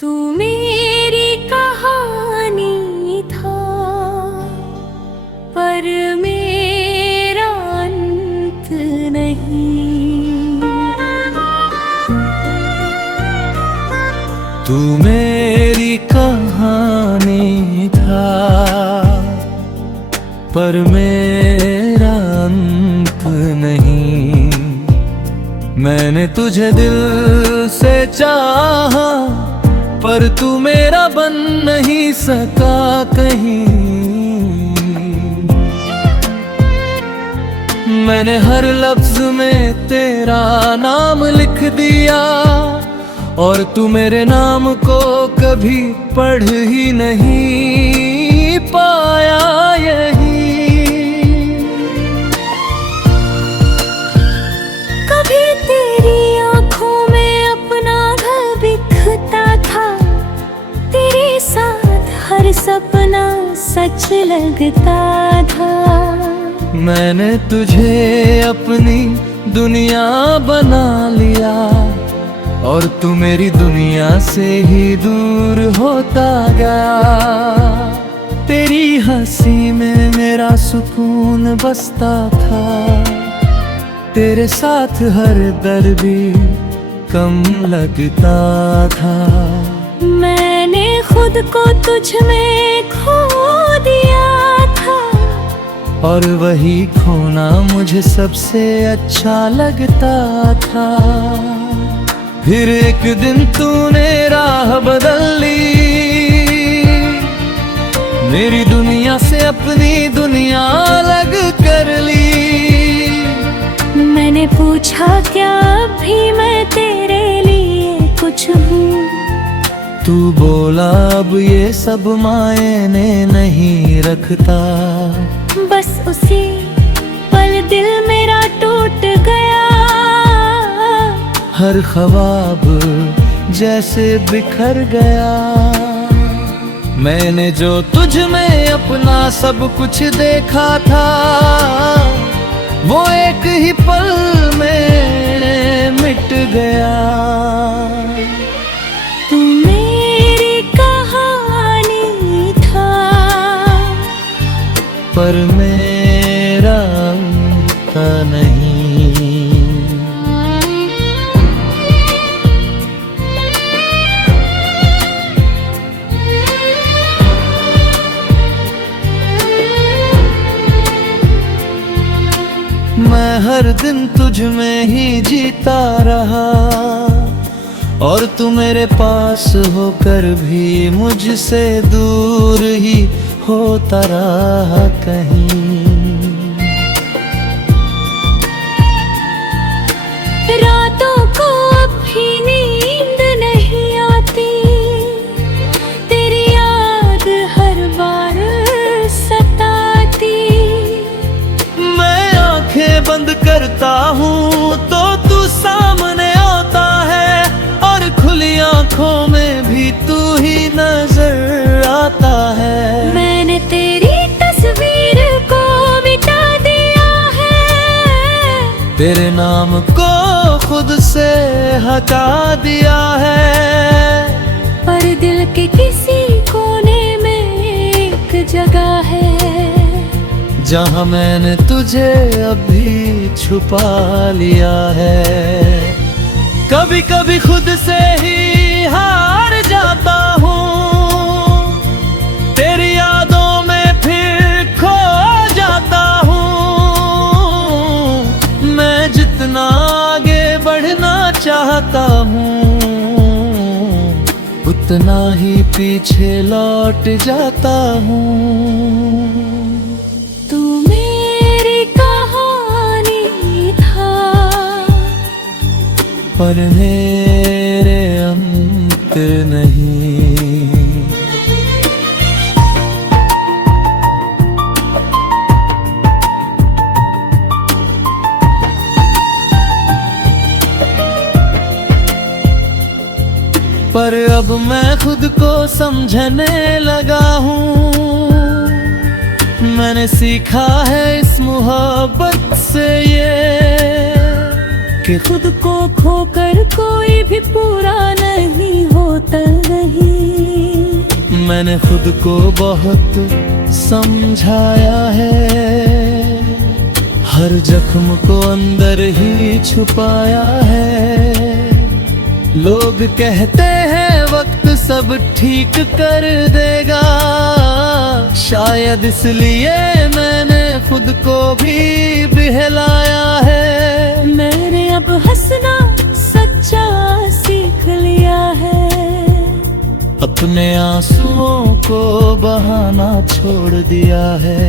तू मेरी कहानी था, पर मेरा अंत नहीं। तू मेरी कहानी था, पर मेरा अंत नहीं। मैंने तुझे दिल से चाहा, पर तू मेरा बन नहीं सका कहीं। मैंने हर लफ्ज में तेरा नाम लिख दिया, और तू मेरे नाम को कभी पढ़ ही नहीं पाया। यही कभी तेरी आंखों में अपना घर दिखता था, तेरे साथ हर सपना सच लगता था। मैंने तुझे अपनी दुनिया बना लिया, और तू मेरी दुनिया से ही दूर होता गया। तेरी हंसी में मेरा सुकून बसता था, तेरे साथ हर दर्द भी कम लगता था। मैंने खुद को तुझ में खो दिया था, और वही खोना मुझे सबसे अच्छा लगता था। फिर एक दिन तूने राह बदल ली, मेरी दुनिया से अपनी दुनिया अलग कर ली। मैंने पूछा क्या भी मैं तेरे लिए कुछ हूँ, तू बोला अब ये सब मायने नहीं रखता। बस उसी पल दिल मेरा टूट गया। हर ख्वाब जैसे बिखर गया। मैंने जो तुझ में अपना सब कुछ देखा था, वो एक ही पल में मिट गया। तू मेरी कहानी था, पर मेरा अंत नहीं। मैं हर दिन तुझ में ही जीता रहा, और तू मेरे पास होकर भी मुझसे दूर ही होता रहा कहीं। रातों को अब भी नींद नहीं आती, तेरी याद हर बार सताती। मैं आंखें बंद करता हूँ तो तू सामने आता है, और खुली आंखों में भी तू ही नजर आता है। मैंने तेरी तस्वीर को मिटा दिया है, तेरे नाम को खुद से हटा दिया है। पर दिल के किसी कोने में एक जगह है, जहाँ मैंने तुझे अभी छुपा लिया है। कभी कभी खुद से ही हार जाता हूँ, तेरी यादों में फिर खो जाता हूँ। मैं जितना आगे बढ़ना चाहता हूँ, उतना ही पीछे लौट जाता हूँ। तू मेरी कहानी था, पर मेरे अंत नहीं। पर अब मैं खुद को समझने लगा हूँ। मैंने सीखा है इस मोहब्बत से ये, कि खुद को खोकर कोई भी पूरा नहीं होता नहीं। मैंने खुद को बहुत समझाया है, हर जख्म को अंदर ही छुपाया है। लोग कहते हैं वक्त सब ठीक कर देगा, शायद इसलिए मैंने खुद को भी बहलाया है। मैंने अब हंसना सच्चा सीख लिया है, अपने आंसुओं को बहाना छोड़ दिया है।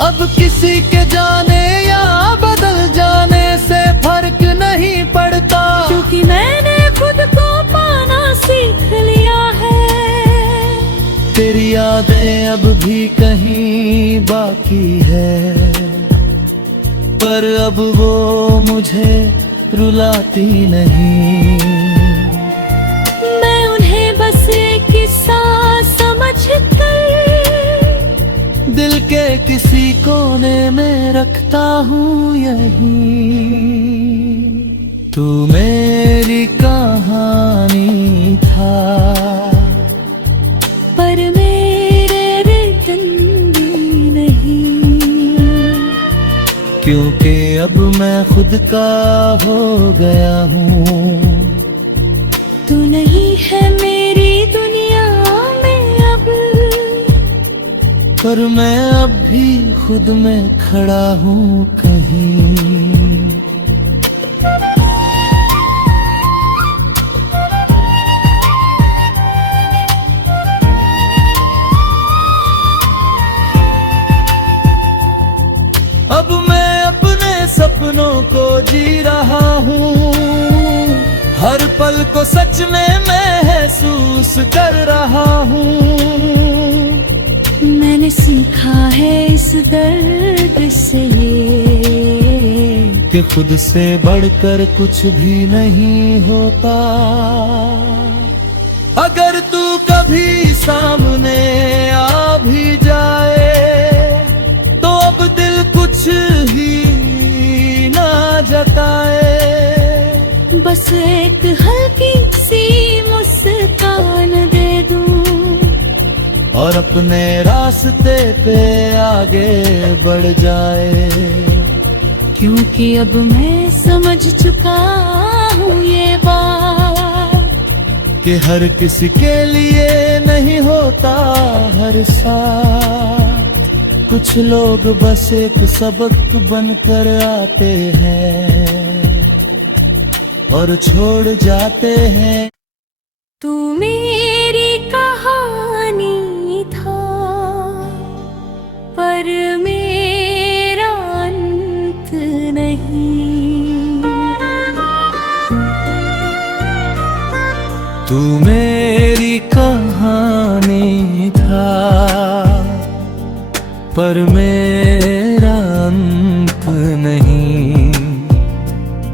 अब किसी के जाने या बदल जाने से फर्क नहीं पड़ता, क्योंकि मैंने खुद को पाना सीख लिया है। तेरी यादें अब भी कहीं बाकी है, पर अब वो मुझे रुलाती नहीं। मैं उन्हें बस एक किस्सा समझकर दिल के किसी कोने में रखता हूँ यहीं। तू मेरी कहानी था, पर मेरे रिटर्न भी नहीं, क्योंकि अब मैं खुद का हो गया हूँ। तू नहीं है मेरी दुनिया में अब, पर मैं अब भी खुद में खड़ा हूँ कहीं। अब मैं अपने सपनों को जी रहा हूँ, हर पल को सच में महसूस कर रहा हूँ। मैंने सीखा है इस दर्द से कि खुद से बढ़कर कुछ भी नहीं होता। अगर तू कभी सामने आ भी जाए तो अब दिल कुछ ही ना जताए, बस एक हल्की सी मुस्कान दे दूं और अपने रास्ते पे आगे बढ़ जाए। क्योंकि अब मैं समझ चुका हूँ ये बात, कि हर किसी के लिए नहीं होता हर साथ। कुछ लोग बस एक सबक बनकर आते हैं और छोड़ जाते हैं। तू मेरी कहानी था, पर मेरा अंत नहीं। तू मेरी कहानी था, पर मेरा अंत नहीं।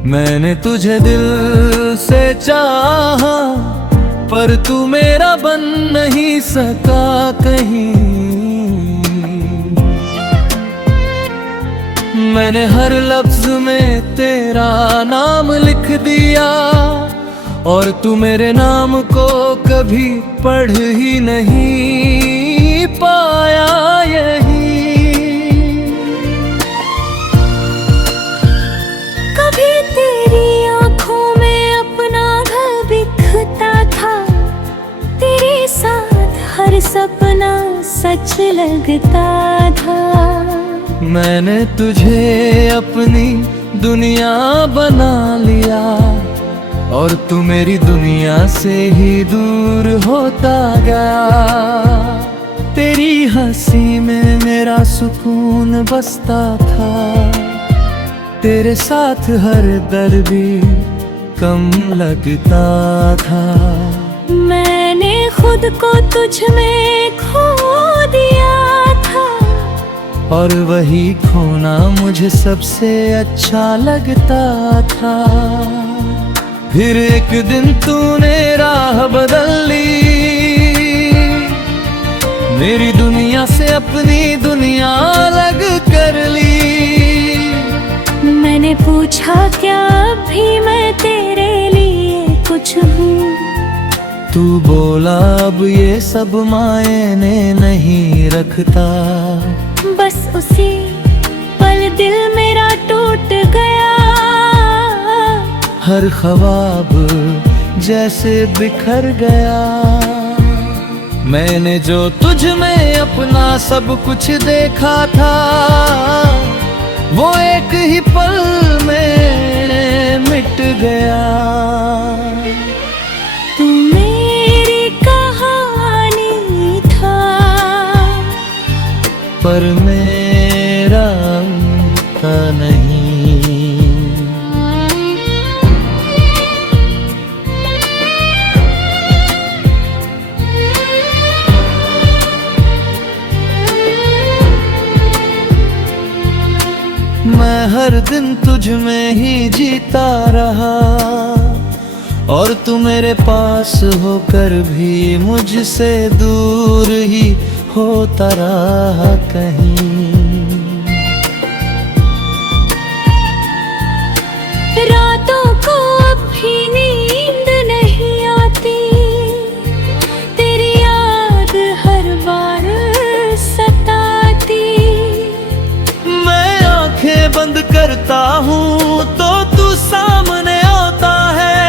मैंने तुझे दिल से चाहा, पर तू मेरा बन नहीं सका कहीं। मैंने हर लफ्ज में तेरा नाम लिख दिया, और तू मेरे नाम को कभी पढ़ ही नहीं पाया यही। कभी तेरी आंखों में अपना घर दिखता था, तेरे साथ हर सपना सच लगता था। मैंने तुझे अपनी दुनिया बना लिया, और तू मेरी दुनिया से ही दूर होता गया। तेरी हंसी में मेरा सुकून बसता था, तेरे साथ हर दर्द भी कम लगता था। मैंने खुद को तुझ में खो दिया था, और वही खोना मुझे सबसे अच्छा लगता था। फिर एक दिन तूने राह बदल ली, मेरी दुनिया से अपनी दुनिया अलग कर ली। मैंने पूछा क्या भी मैं तेरे लिए कुछ हूँ, तू बोला अब ये सब मायने नहीं रखता। बस उसी पल दिल मेरा टूट गया। हर ख्वाब जैसे बिखर गया। मैंने जो तुझ में अपना सब कुछ देखा था, वो एक ही पल में मिट गया। तू मेरी कहानी था, पर मेरा अंत नहीं। मैं हर दिन तुझ में ही जीता रहा, और तू मेरे पास होकर भी मुझसे दूर ही होता रहा कहीं। रातों को अब भी नींद नहीं आती, तेरी याद हर बार सताती। मैं आंखें बंद करता हूँ तो तू सामने आता है,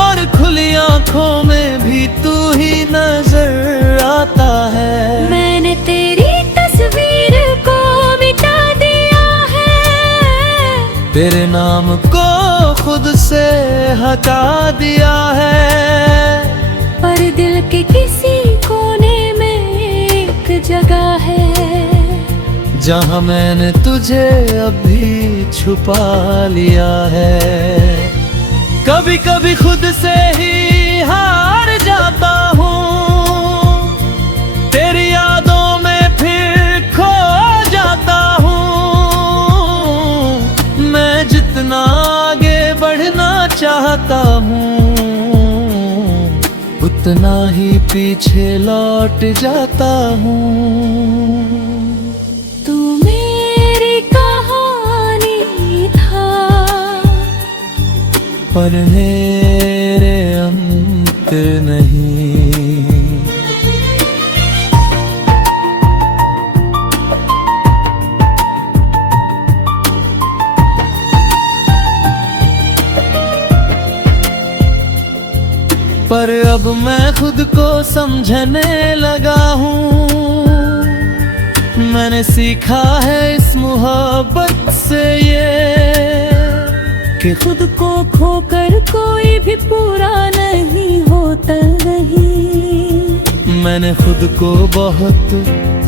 और खुली आंखों में भी तू ही नजर आता है। मैंने तेरी तस्वीर को मिटा दिया है, तेरे नाम को खुद से हटा दिया है। पर दिल के किसी कोने में एक जगह है, जहाँ मैंने तुझे अभी छुपा लिया है। कभी कभी खुद से ही हार जाता हूँ, तेरी यादों में फिर खो जाता हूँ। मैं जितना आगे बढ़ना चाहता हूँ, उतना ही पीछे लौट जाता हूँ। तू मेरी कहानी था, पर मेरे अंत नहीं। पर अब मैं खुद को समझने लगा हूँ। मैंने सीखा है इस मोहब्बत से ये, कि खुद को खोकर कोई भी पूरा नहीं होता नहीं। मैंने खुद को बहुत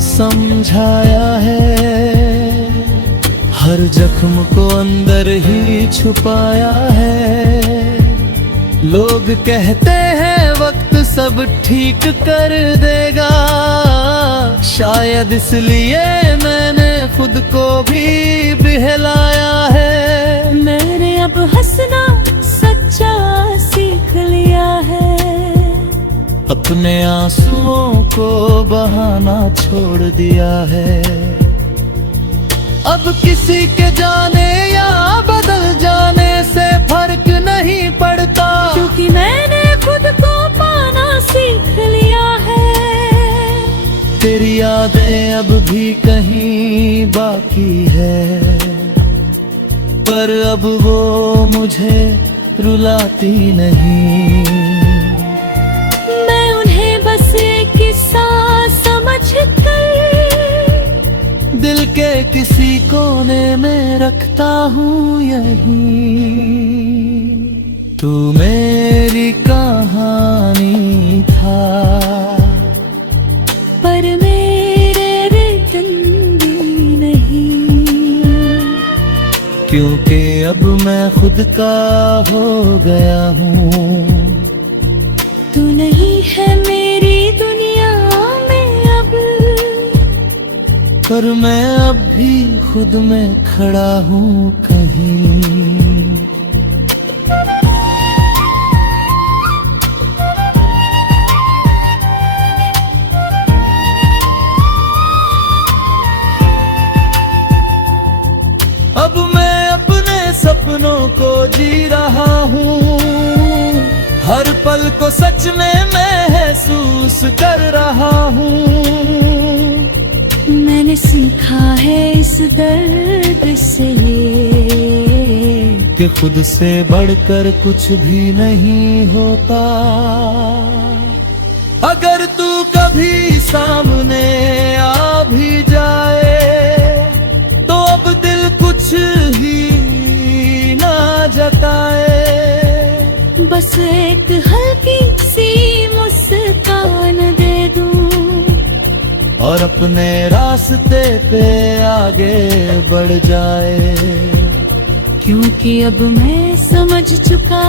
समझाया है, हर जख्म को अंदर ही छुपाया है। लोग कहते हैं वक्त सब ठीक कर देगा, शायद इसलिए मैंने खुद को भी बहलाया है। मैंने अब हंसना सच्चा सीख लिया है, अपने आंसुओं को बहाना छोड़ दिया है। अब किसी के जाने या बदल जाने से फर्क नहीं पड़ता, क्योंकि मैंने खुद को पाना सीख लिया है। तेरी यादें अब भी कहीं बाकी है, पर अब वो मुझे रुलाती नहीं। मैं उन्हें बस एक किस्सा समझकर दिल के किसी कोने में रखता हूँ यहीं। तू मेरी कहानी था, पर मेरे जिंदगी नहीं। क्योंकि अब मैं खुद का हो गया हूँ। तू नहीं है मेरी दुनिया में अब, पर मैं अब भी खुद में खड़ा हूँ कहीं। अब मैं अपने सपनों को जी रहा हूँ, हर पल को सच में मैं महसूस कर रहा हूँ। मैंने सीखा है इस दर्द से कि खुद से बढ़कर कुछ भी नहीं होता। अगर तू कभी सामने आ भी जाए तो अब दिल कुछ ही ना जताए। बस एक हल्की सी मुस्कान दे दूं और अपने रास्ते पे आगे बढ़ जाए। क्योंकि अब मैं समझ चुका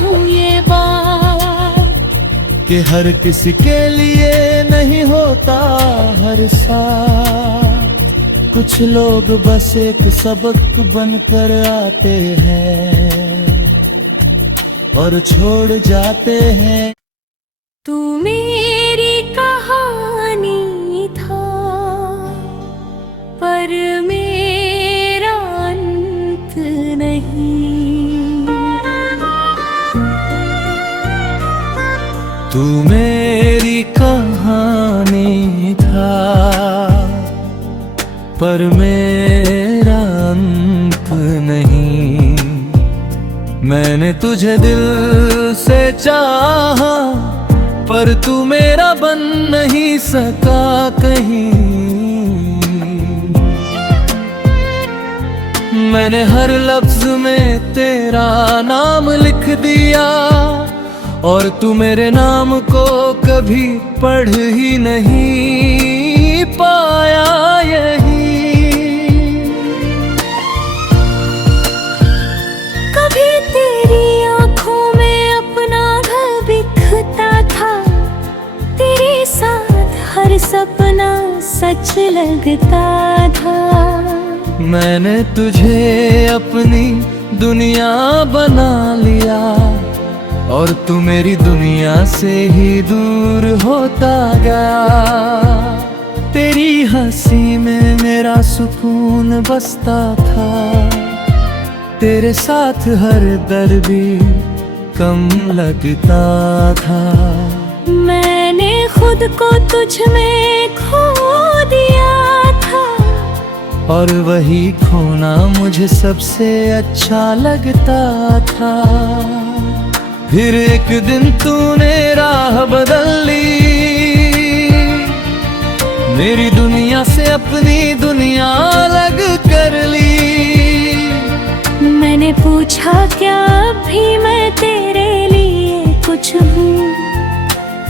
हूँ ये बात कि हर किसी के लिए नहीं होता हर साथ। कुछ लोग बस एक सबक बनकर आते हैं और छोड़ जाते हैं। तू मेरी कहानी था पर मेरा अंत नहीं। तू मेरी कहानी था पर मेरा अंत नहीं। मैंने तुझे दिल से चाहा पर तू मेरा बन नहीं सका कहीं। मैंने हर लफ्ज में तेरा नाम लिख दिया और तू मेरे नाम को कभी पढ़ ही नहीं पाया। यही कभी तेरी आंखों में अपना घर दिखता था, तेरे साथ हर सपना सच लगता था। मैंने तुझे अपनी दुनिया बना लिया और तू मेरी दुनिया से ही दूर होता गया। तेरी हंसी में मेरा सुकून बसता था, तेरे साथ हर दर्द भी कम लगता था। मैंने खुद को तुझ में खो दिया था और वही खोना मुझे सबसे अच्छा लगता था। फिर एक दिन तूने राह बदल ली, मेरी दुनिया से अपनी दुनिया अलग कर ली। मैंने पूछा क्या भी मैं तेरे लिए कुछ हूँ,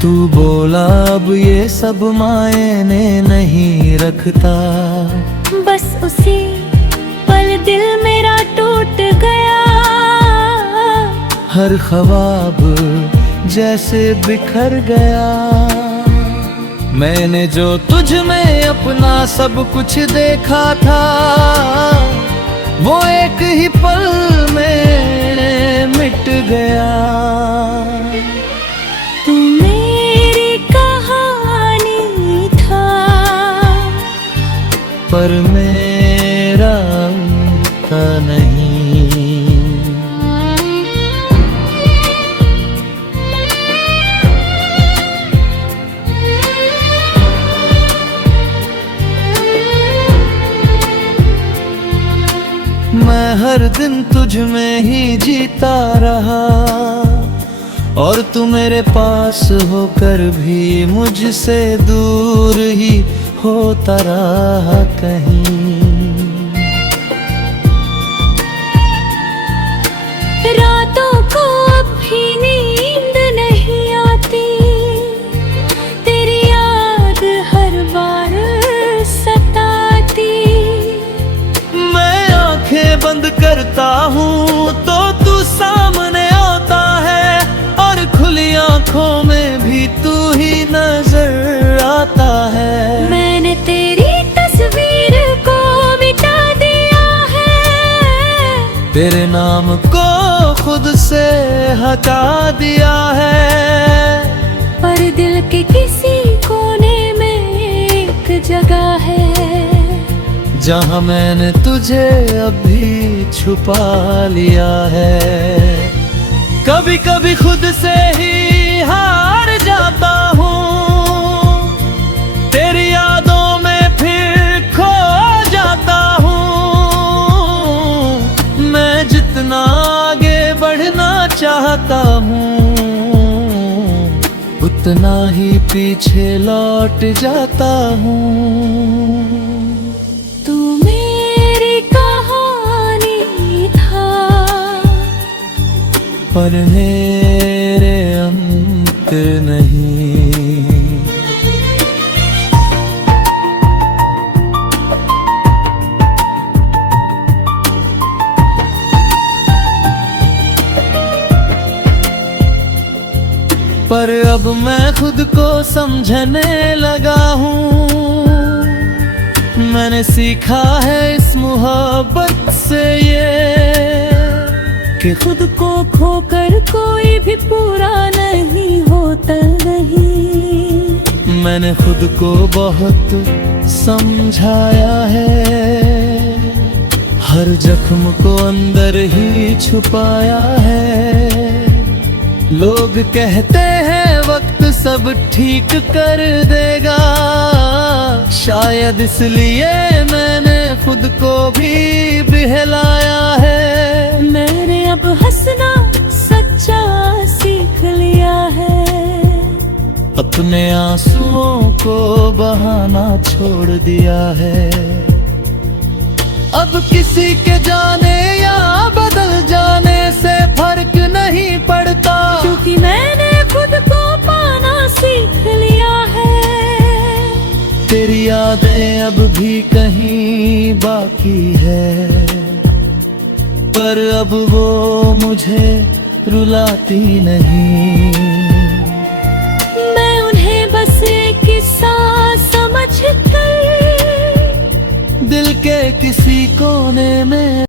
तू बोला अब ये सब मायने नहीं रखता। बस उसी पल दिल मेरा टूट गया। हर ख्वाब जैसे बिखर गया। मैंने जो तुझ में अपना सब कुछ देखा था, वो एक ही पल में मिट गया। तू मेरी कहानी था पर मेरा अंत नहीं। मैं हर दिन तुझ में ही जीता रहा और तू मेरे पास होकर भी मुझसे दूर ही होता रहा कहीं। रातों को अब भी नींद नहीं आती, तेरी याद हर बार सताती। मैं आंखें बंद करता हूँ तो तू सामने आता है और खुली आंखों में भी तू ही नजर आता है। मैंने तेरी तस्वीर को मिटा दिया है, तेरे नाम को खुद से हटा दिया है। पर दिल के किसी कोने में एक जगह है, जहाँ मैंने तुझे अभी छुपा लिया है। कभी कभी खुद से ही हार जाता हूँ उतना ही पीछे लौट जाता हूँ। तू मेरी कहानी था पर मेरे अंत नहीं। पर अब मैं खुद को समझने लगा हूँ। मैंने सीखा है इस मोहब्बत से ये कि खुद को खोकर कोई भी पूरा नहीं होता नहीं। मैंने खुद को बहुत समझाया है, हर जख्म को अंदर ही छुपाया है। लोग कहते हैं वक्त सब ठीक कर देगा, शायद इसलिए मैंने खुद को भी बहलाया है। मैंने अब हंसना सच्चा सीख लिया है, अपने आंसुओं को बहाना छोड़ दिया है। अब किसी के जाने या बदल जाने से फर्क नहीं पड़ता, क्योंकि मैंने खुद को पाना सीख लिया है। तेरी यादें अब भी कहीं बाकी है, पर अब वो मुझे रुलाती नहीं। मैं उन्हें बस एक किस्सा समझकर दिल के किसी कोने में